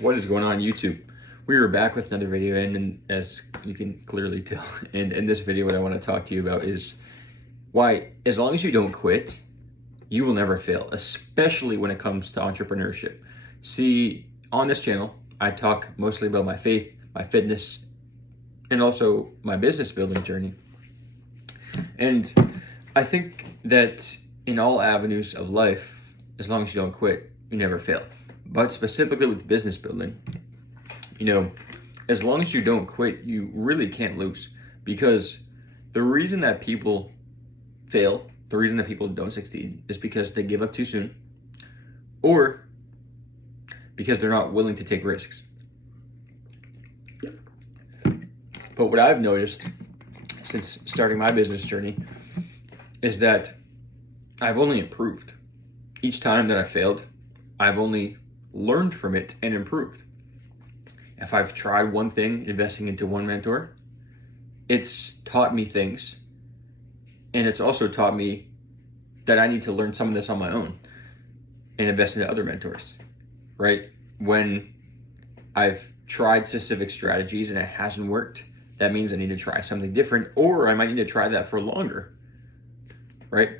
What is going on YouTube? We are back with another video, and as you can clearly tell, and in this video what I want to talk to you about is why, as long as you don't quit, you will never fail, especially when it comes to entrepreneurship. See, on this channel, I talk mostly about my faith, my fitness, and also my business building journey. And I think that in all avenues of life, as long as you don't quit, you never fail. But specifically with business building, as long as you don't quit, you really can't lose. Because the reason that people fail, the reason that people don't succeed, is because they give up too soon, or because they're not willing to take risks. But what I've noticed since starting my business journey is that I've only improved. Each time that I failed, I've only learned from it and improved. If I've tried one thing, investing into one mentor, it's taught me things. And it's also taught me that I need to learn some of this on my own and invest into other mentors, right? When I've tried specific strategies and it hasn't worked, that means I need to try something different, or I might need to try that for longer, right?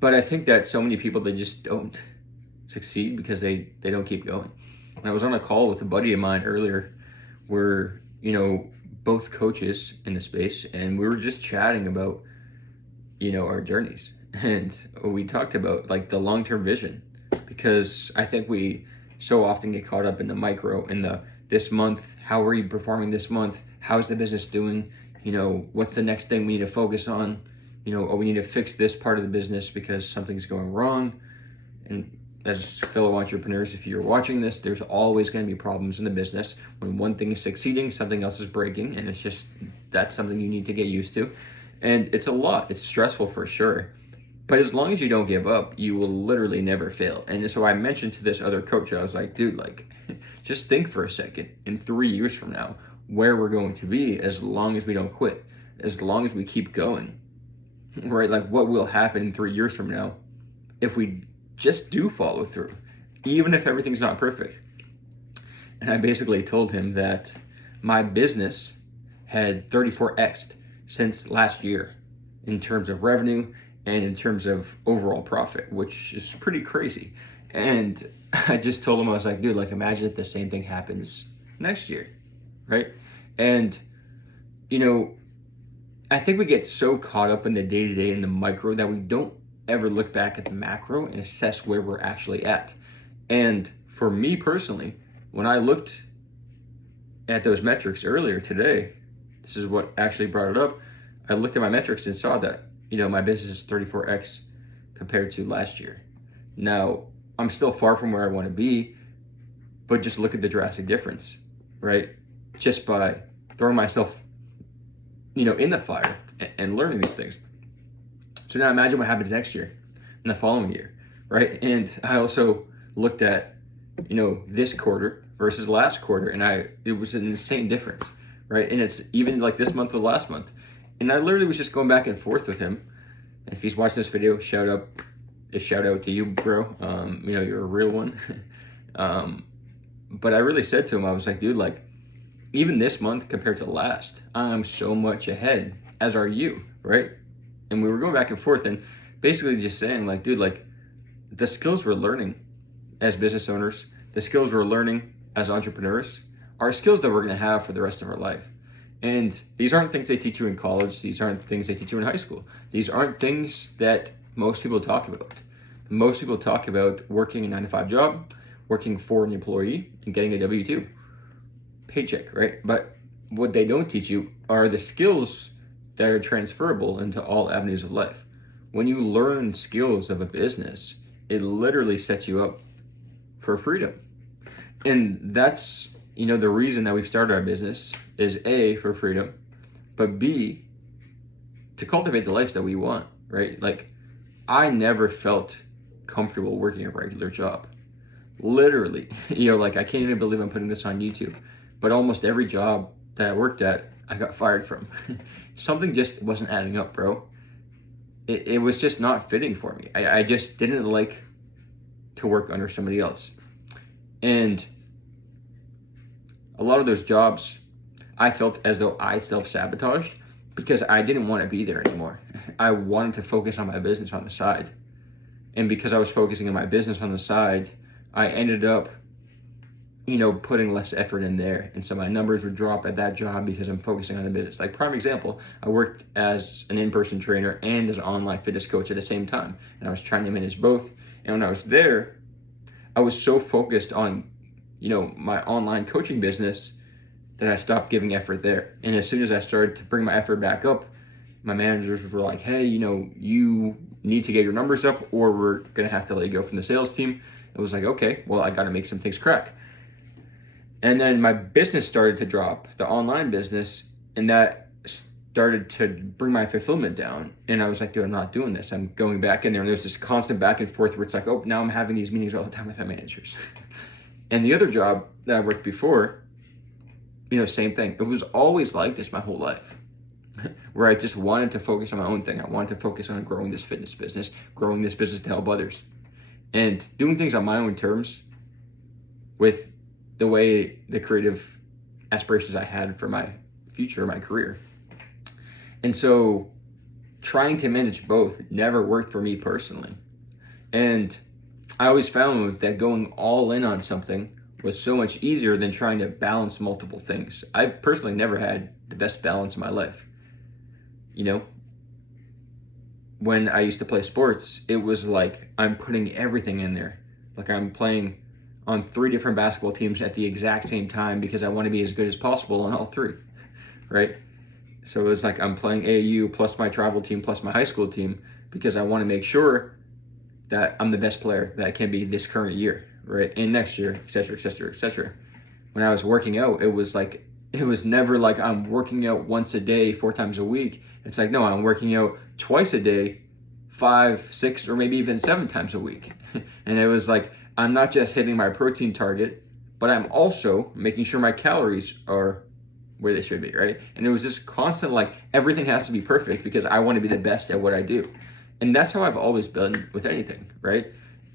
But I think that so many people, they just don't succeed because they don't keep going. And I was on a call with a buddy of mine earlier where, both coaches in the space, and we were just chatting about, our journeys. And we talked about like the long-term vision, because I think we so often get caught up in the micro, in the this month, how are you performing this month? How's the business doing? What's the next thing we need to focus on? We need to fix this part of the business because something's going wrong. And as fellow entrepreneurs, if you're watching this, there's always going to be problems in the business. When one thing is succeeding, something else is breaking, and that's something you need to get used to. And it's a lot. It's stressful for sure. But as long as you don't give up, you will literally never fail. And so I mentioned to this other coach, I was like, dude, just think for a second, in 3 years from now, where we're going to be as long as we don't quit, as long as we keep going, right? Like what will happen in 3 years from now if we just do follow through, even if everything's not perfect. And I basically told him that my business had 34x'd since last year in terms of revenue and in terms of overall profit, which is pretty crazy. And I just told him, I was like, dude, imagine if the same thing happens next year, right? And, I think we get so caught up in the day-to-day and the micro that we don't ever look back at the macro and assess where we're actually at. And for me personally, when I looked at those metrics earlier today, this is what actually brought it up. I looked at my metrics and saw that, my business is 34x compared to last year. Now, I'm still far from where I want to be, but just look at the drastic difference, right? Just by throwing myself, in the fire and learning these things. So now imagine what happens next year and the following year, right? And I also looked at, this quarter versus last quarter, and it was an insane difference, right? And it's even like this month or last month. And I literally was just going back and forth with him. And if he's watching this video, shout out to you, bro. You're a real one. But I really said to him, I was like, dude, even this month compared to last, I'm so much ahead, as are you, right? And we were going back and forth and basically just saying, dude, the skills we're learning as business owners, the skills we're learning as entrepreneurs, are skills that we're going to have for the rest of our life. And these aren't things they teach you in college. These aren't things they teach you in high school. These aren't things that most people talk about. Most people talk about working a 9-to-5 job, working for an employee, and getting a W-2 paycheck, right? But what they don't teach you are the skills that are transferable into all avenues of life. When you learn skills of a business, it literally sets you up for freedom. And that's, the reason that we've started our business is A, for freedom, but B, to cultivate the lives that we want, right? I never felt comfortable working a regular job. Literally, I can't even believe I'm putting this on YouTube, but almost every job that I worked at, I got fired from. Something just wasn't adding up, bro. It was just not fitting for me. I just didn't like to work under somebody else. And a lot of those jobs, I felt as though I self-sabotaged because I didn't want to be there anymore. I wanted to focus on my business on the side. And because I was focusing on my business on the side, I ended up, putting less effort in there. And so my numbers would drop at that job because I'm focusing on the business. Like, prime example, I worked as an in-person trainer and as an online fitness coach at the same time. And I was trying to manage both. And when I was there, I was so focused on, my online coaching business that I stopped giving effort there. And as soon as I started to bring my effort back up, my managers were like, hey, you need to get your numbers up or we're going to have to let you go from the sales team. It was like, okay, well, I got to make some things crack. And then my business started to drop, the online business, and that started to bring my fulfillment down. And I was like, dude, I'm not doing this. I'm going back in there. And there's this constant back and forth where it's like, oh, now I'm having these meetings all the time with my managers. And the other job that I worked before, same thing. It was always like this my whole life, where I just wanted to focus on my own thing. I wanted to focus on growing this fitness business, growing this business to help others, and doing things on my own terms with the way the creative aspirations I had for my future, my career. And so trying to manage both never worked for me personally. And I always found that going all in on something was so much easier than trying to balance multiple things. I've personally never had the best balance in my life. When I used to play sports, it was like I'm putting everything in there. Like I'm playing on 3 different basketball teams at the exact same time because I want to be as good as possible on all 3, right? So it was like I'm playing AAU plus my travel team plus my high school team because I want to make sure that I'm the best player that I can be this current year, right? And next year, et cetera, et cetera, et cetera. When I was working out, it was never like I'm working out once a day, 4 times a week. It's like, no, I'm working out twice a day, 5, 6, or maybe even 7 times a week. And it was like, I'm not just hitting my protein target, but I'm also making sure my calories are where they should be, right? And it was this constant, like, everything has to be perfect because I want to be the best at what I do. And that's how I've always been with anything, right?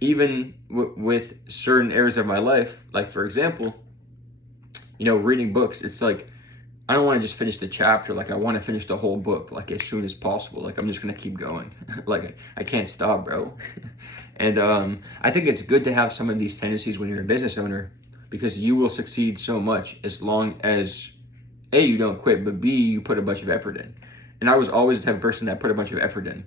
Even with certain areas of my life, like, for example, reading books, it's like, I don't want to just finish the chapter. Like, I want to finish the whole book, like, as soon as possible. Like, I'm just going to keep going. Like, I can't stop, bro. And I think it's good to have some of these tendencies when you're a business owner because you will succeed so much as long as, A, you don't quit, but B, you put a bunch of effort in. And I was always the type of person that put a bunch of effort in.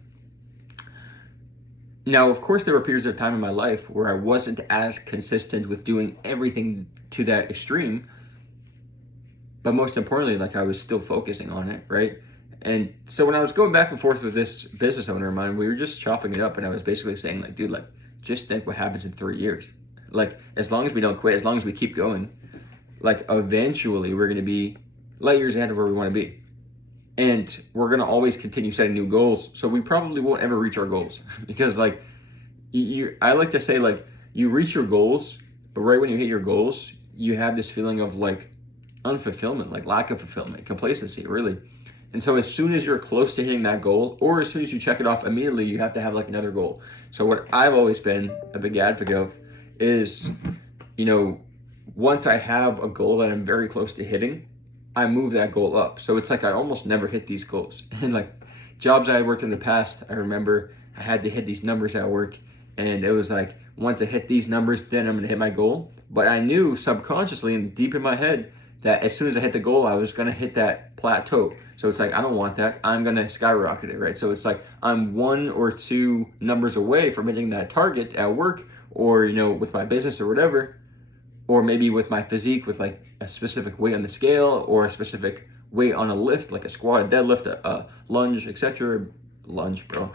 Now, of course, there were periods of time in my life where I wasn't as consistent with doing everything to that extreme. But most importantly, like, I was still focusing on it, right? And so when I was going back and forth with this business owner of mine, we were just chopping it up, and I was basically saying, like, dude, like, just think what happens in 3 years. Like, as long as we don't quit, as long as we keep going, like, eventually we're going to be light years ahead of where we want to be. And we're going to always continue setting new goals, so we probably won't ever reach our goals. Because, like, I like to say, like, you reach your goals, but right when you hit your goals, you have this feeling of, like, unfulfillment, like lack of fulfillment, complacency, really. And so as soon as you're close to hitting that goal, or as soon as you check it off immediately, you have to have like another goal. So what I've always been a big advocate of is, once I have a goal that I'm very close to hitting, I move that goal up. So it's like I almost never hit these goals. And like jobs I worked in the past, I remember I had to hit these numbers at work, and it was like, once I hit these numbers, then I'm gonna hit my goal. But I knew subconsciously and deep in my head that as soon as I hit the goal, I was gonna hit that plateau. So it's like, I don't want that. I'm gonna skyrocket it, right? So it's like I'm 1 or 2 numbers away from hitting that target at work, or with my business or whatever, or maybe with my physique, with like a specific weight on the scale or a specific weight on a lift, like a squat, a deadlift, a lunge, etc. Lunge, bro. You know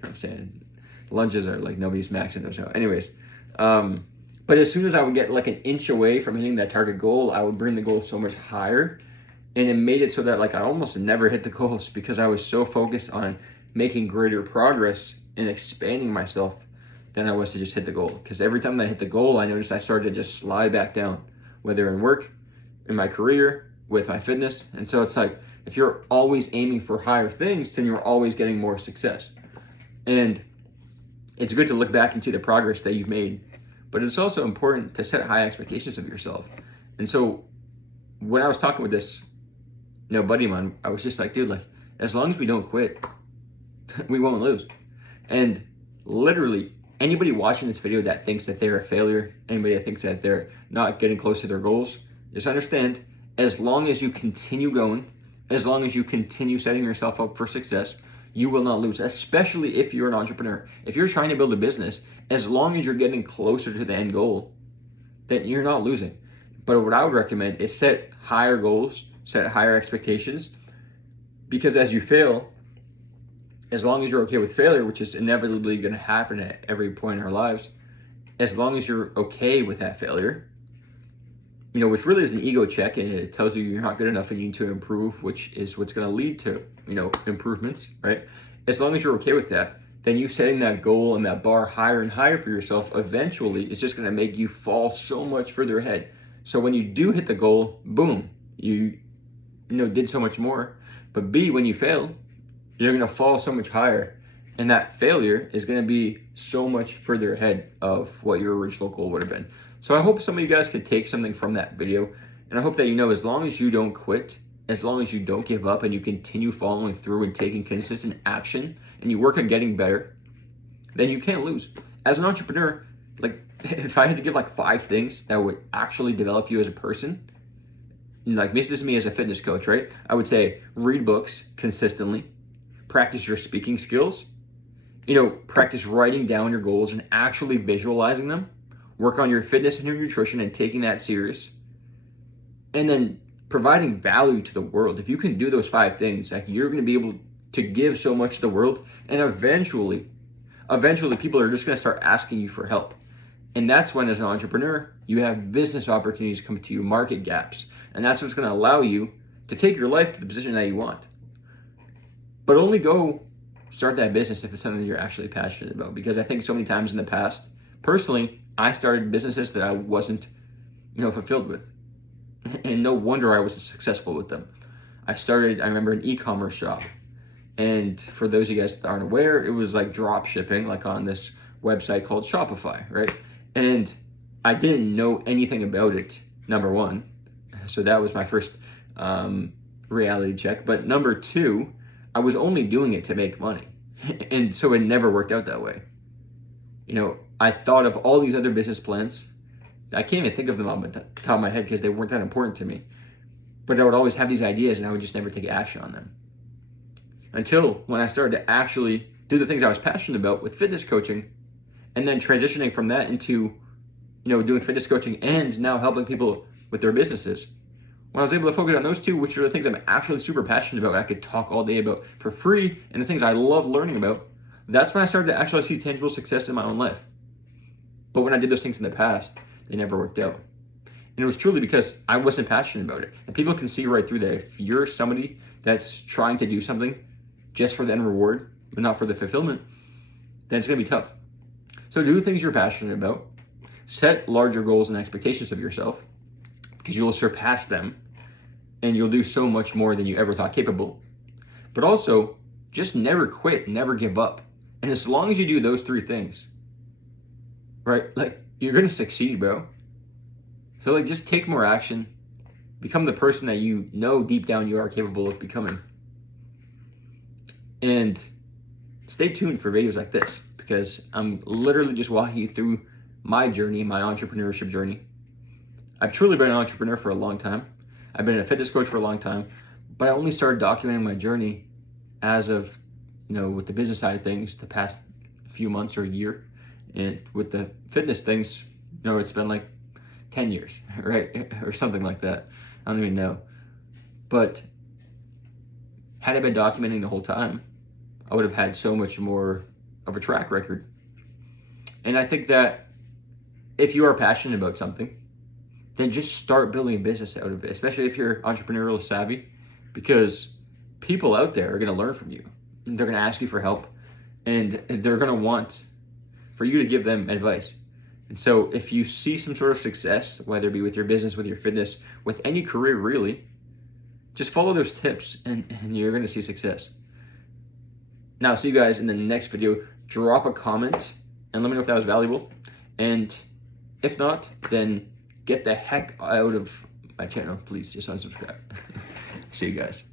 what I'm saying? Lunges are like nobody's maxing those out. Anyways, but as soon as I would get like an inch away from hitting that target goal, I would bring the goal so much higher. And it made it so that like I almost never hit the goals because I was so focused on making greater progress and expanding myself than I was to just hit the goal. Because every time I hit the goal, I noticed I started to just slide back down, whether in work, in my career, with my fitness. And so it's like, if you're always aiming for higher things, then you're always getting more success. And it's good to look back and see the progress that you've made, but it's also important to set high expectations of yourself. And so when I was talking with this, buddy of mine, I was just like, dude, like, as long as we don't quit, we won't lose. And literally, anybody watching this video that thinks that they're a failure, anybody that thinks that they're not getting close to their goals, just understand, as long as you continue going, as long as you continue setting yourself up for success, you will not lose, especially if you're an entrepreneur. If you're trying to build a business, as long as you're getting closer to the end goal, then you're not losing. But what I would recommend is set higher goals, set higher expectations, because as you fail, as long as you're okay with failure, which is inevitably going to happen at every point in our lives, as long as you're okay with that failure, which really is an ego check, and it tells you you're not good enough and you need to improve, which is what's going to lead to, improvements, right? As long as you're okay with that, then you setting that goal and that bar higher and higher for yourself eventually is just going to make you fall so much further ahead. So when you do hit the goal, boom, you did so much more. But B, when you fail, you're going to fall so much higher. And that failure is going to be so much further ahead of what your original goal would have been. So I hope some of you guys could take something from that video. And I hope that as long as you don't quit, as long as you don't give up and you continue following through and taking consistent action and you work on getting better, then you can't lose. As an entrepreneur, like if I had to give like 5 things that would actually develop you as a person, like this is me as a fitness coach, right? I would say read books consistently, practice your speaking skills, practice writing down your goals and actually visualizing them, work on your fitness and your nutrition and taking that serious, and then providing value to the world. If you can do those 5 things, like you're going to be able to give so much to the world, and eventually people are just going to start asking you for help. And that's when, as an entrepreneur, you have business opportunities come to you, market gaps, and that's what's going to allow you to take your life to the position that you want. But only go start that business if it's something that you're actually passionate about, because I think so many times in the past, personally, I started businesses that I wasn't, fulfilled with. And no wonder I was successful with them. I remember an e-commerce shop. And for those of you guys that aren't aware, it was like drop shipping, like on this website called Shopify, right? And I didn't know anything about it, number one. So that was my first reality check. But number 2, I was only doing it to make money. And so it never worked out that way. I thought of all these other business plans. I can't even think of them on the top of my head because they weren't that important to me. But I would always have these ideas and I would just never take action on them. Until when I started to actually do the things I was passionate about with fitness coaching, and then transitioning from that into, doing fitness coaching and now helping people with their businesses. When I was able to focus on those 2, which are the things I'm actually super passionate about, I could talk all day about for free, and the things I love learning about, that's when I started to actually see tangible success in my own life. But when I did those things in the past, they never worked out. And it was truly because I wasn't passionate about it. And people can see right through that. If you're somebody that's trying to do something just for the end reward, but not for the fulfillment, then it's going to be tough. So do things you're passionate about. Set larger goals and expectations of yourself, because you'll surpass them and you'll do so much more than you ever thought capable. But also, just never quit, never give up. And as long as you do those 3 things, right, like you're going to succeed, bro. So like just take more action, become the person that deep down you are capable of becoming. And stay tuned for videos like this, because I'm literally just walking you through my journey, my entrepreneurship journey. I've truly been an entrepreneur for a long time. I've been a fitness coach for a long time, but I only started documenting my journey as of, with the business side of things, the past few months or a year. And with the fitness things, it's been like 10 years, right? Or something like that. I don't even know. But had I been documenting the whole time, I would have had so much more of a track record. And I think that if you are passionate about something, then just start building a business out of it, especially if you're entrepreneurial savvy, because people out there are going to learn from you. They're going to ask you for help, and they're going to want for you to give them advice. And so if you see some sort of success, whether it be with your business, with your fitness, with any career really, just follow those tips and you're going to see success. Now, see you guys in the next video. Drop a comment and let me know if that was valuable. And if not, then get the heck out of my channel, please just unsubscribe. See you guys.